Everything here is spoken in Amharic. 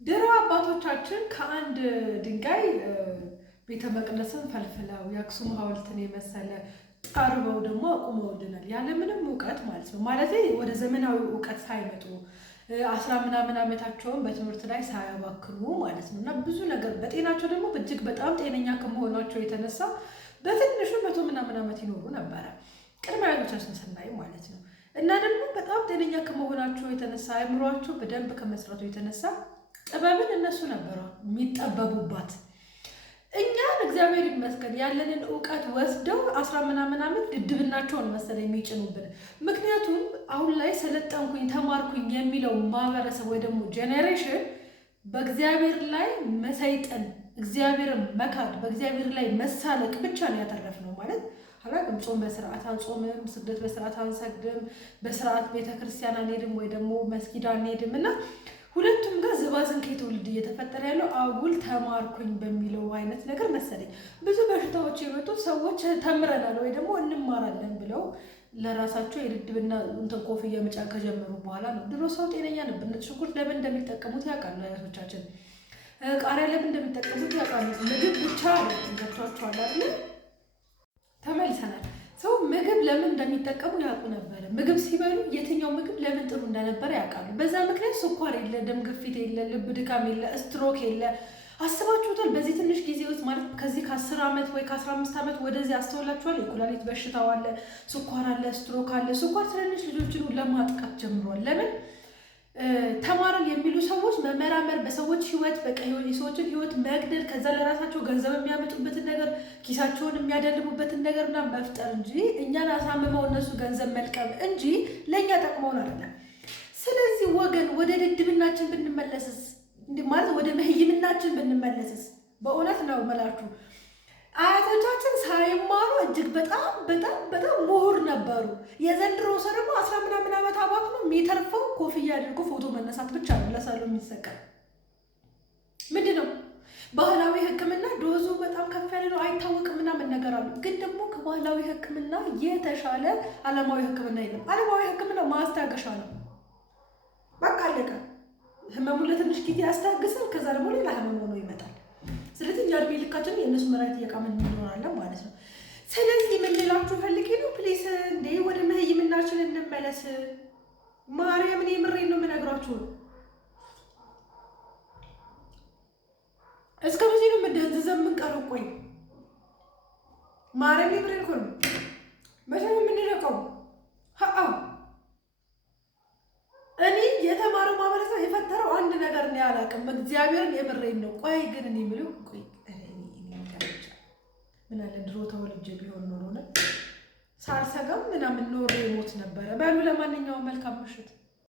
ድሮ አባቶቻችን ከአንድ ድንጋይ ቤተ መቅደስን ፈልፍለው የአክሱም ሐውልትን የመሰለ ጠርበው ደግሞ አቁመውልናል። ያለምንም እውቀት ማለት ነው። ማለት ወደ ዘመናዊ እውቀት ሳይመጡ 10 ምናምን ዓመታቸውን በትምህርት ላይ ሳያባክኑ ማለት ነው። እና ብዙ ነገር በጤናቸው ደግሞ እጅግ በጣም ጤነኛ ከመሆናቸው የተነሳ በትንሹ 100 ምናምን ዓመት ይኖሩ ነበረ ቅድመ አያቶቻችን ስናይ ማለት ነው። እና ደግሞ በጣም ጤነኛ ከመሆናቸው የተነሳ አእምሯቸው በደንብ ከመስራቱ የተነሳ ጥበብን እነሱ ነበሩ የሚጠበቡባት። እኛን እግዚአብሔር ይመስገን ያለንን እውቀት ወስደው 10 ምናምን ዓመት ድድብናቸውን መሰለኝ የሚጭኑብን። ምክንያቱም አሁን ላይ ሰለጠንኩኝ ተማርኩኝ የሚለው ማህበረሰብ ወይ ደግሞ ጄኔሬሽን በእግዚአብሔር ላይ መሰይጠን፣ እግዚአብሔርን መካድ፣ በእግዚአብሔር ላይ መሳለቅ ብቻ ነው ያተረፍነው። ማለት አላውቅም፣ ጾም በስርዓት አንጾምም፣ ስግደት በስርዓት አንሰግድም፣ በስርዓት ቤተክርስቲያን አንሄድም ወይ ደግሞ መስጊድ አንሄድም እና ሁለቱም ጋር ዝባዝንኬ ትውልድ እየተፈጠረ ያለው አጉል ተማርኩኝ በሚለው አይነት ነገር መሰለኝ። ብዙ በሽታዎች የመጡት ሰዎች ተምረናል ወይ ደግሞ እንማራለን ብለው ለራሳቸው የድድብና እንትን ኮፍያ መጫን ከጀመሩ በኋላ ነው። ድሮ ሰው ጤነኛ ነበር። ነጭ ሽንኩርት ለምን እንደሚጠቀሙት ያውቃሉ አያቶቻችን። ቃሪያ ለምን እንደሚጠቀሙት ያውቃሉ። ምግብ ብቻ ገብቷቸዋል አይደል? ተመልሰናል። ሰው ምግብ ለምን እንደሚጠቀሙ ያውቁ ነበር። ምግብ ሲበሉ የትኛው ምግብ ለምን ጥሩ እንደነበረ ያውቃሉ። በዛ ምክንያት ስኳር የለ፣ ደም ግፊት የለ፣ ልብ ድካም የለ፣ ስትሮክ የለ። አስባችሁታል? በዚህ ትንሽ ጊዜ ውስጥ ማለት ከዚህ ከ10 ዓመት ወይ ከ15 ዓመት ወደዚህ አስተውላችኋል? የኩላሊት በሽታው አለ፣ ስኳር አለ፣ ስትሮክ አለ። ስኳር ትንንሽ ልጆችን ለማጥቃት ጀምሯል። ለምን? ተማርን የሚሉ ሰዎች መመራመር፣ በሰዎች ህይወት የሰዎችን ህይወት መግደል፣ ከዛ ለራሳቸው ገንዘብ የሚያመጡበትን ነገር ኪሳቸውን የሚያደልቡበትን ነገር ምናምን መፍጠር እንጂ እኛን አሳምመው እነሱ ገንዘብ መልቀም እንጂ ለእኛ ጠቅመውን አይደለም። ስለዚህ ወገን ወደ ድድብናችን ብንመለስስ ማለት ወደ መህይምናችን ብንመለስስ በእውነት ነው መላችሁ። አያቶቻችን ሳይማሩ እጅግ በጣም በጣም በጣም ምሁር ነበሩ። የዘንድሮ ሰው ደግሞ 10 ምናምን ዓመት አባክኖ የሚተርፈው ኮፍያ አድርጎ ፎቶ መነሳት ብቻ ነው። ለሳሉ የሚሰቀል ምንድን ነው? ባህላዊ ሕክምና ዶዙ በጣም ከፍ ያለ ነው፣ አይታወቅም ምናምን ነገር አሉ። ግን ደግሞ ከባህላዊ ሕክምና የተሻለ ዓለማዊ ሕክምና የለም። ዓለማዊ ሕክምና ማስታገሻ ነው። በቃ አለቀ። ህመሙን ለትንሽ ጊዜ ያስታግሳል። ከዛ ደግሞ ሌላ ህመም ሆኖ ይመጣል። ስለዚህ እኛ እድሜ ልካችን የእነሱ መድኃኒት እየቃምን እንኖራለን ማለት ነው። ስለዚህ ምን ልላችሁ ፈልጌ ነው፣ ፕሊስ እንዴ ወደ መህይምናችን እንመለስ። ማርያምን የምሬን ነው የምነግራችሁ። እስከ መቼ ነው የምንደንዝዘን የምንቀረው? ቆይ ማርያም የምሬን እኮ ነው። መቼ ነው የምንነቀው? እኔ የተማረው ማህበረሰብ የፈጠረው አንድ ነገር ነው ያላቅም። እግዚአብሔርን የምሬን ነው። ቆይ ግን እኔ የምለው ቆይ ምን አለ ድሮ ተወልጄ ቢሆን ኖሮ ነው ሳልሰጋም ምናምን ኖሮ የሞት ነበረ። በሉ ለማንኛውም መልካም ምሽት።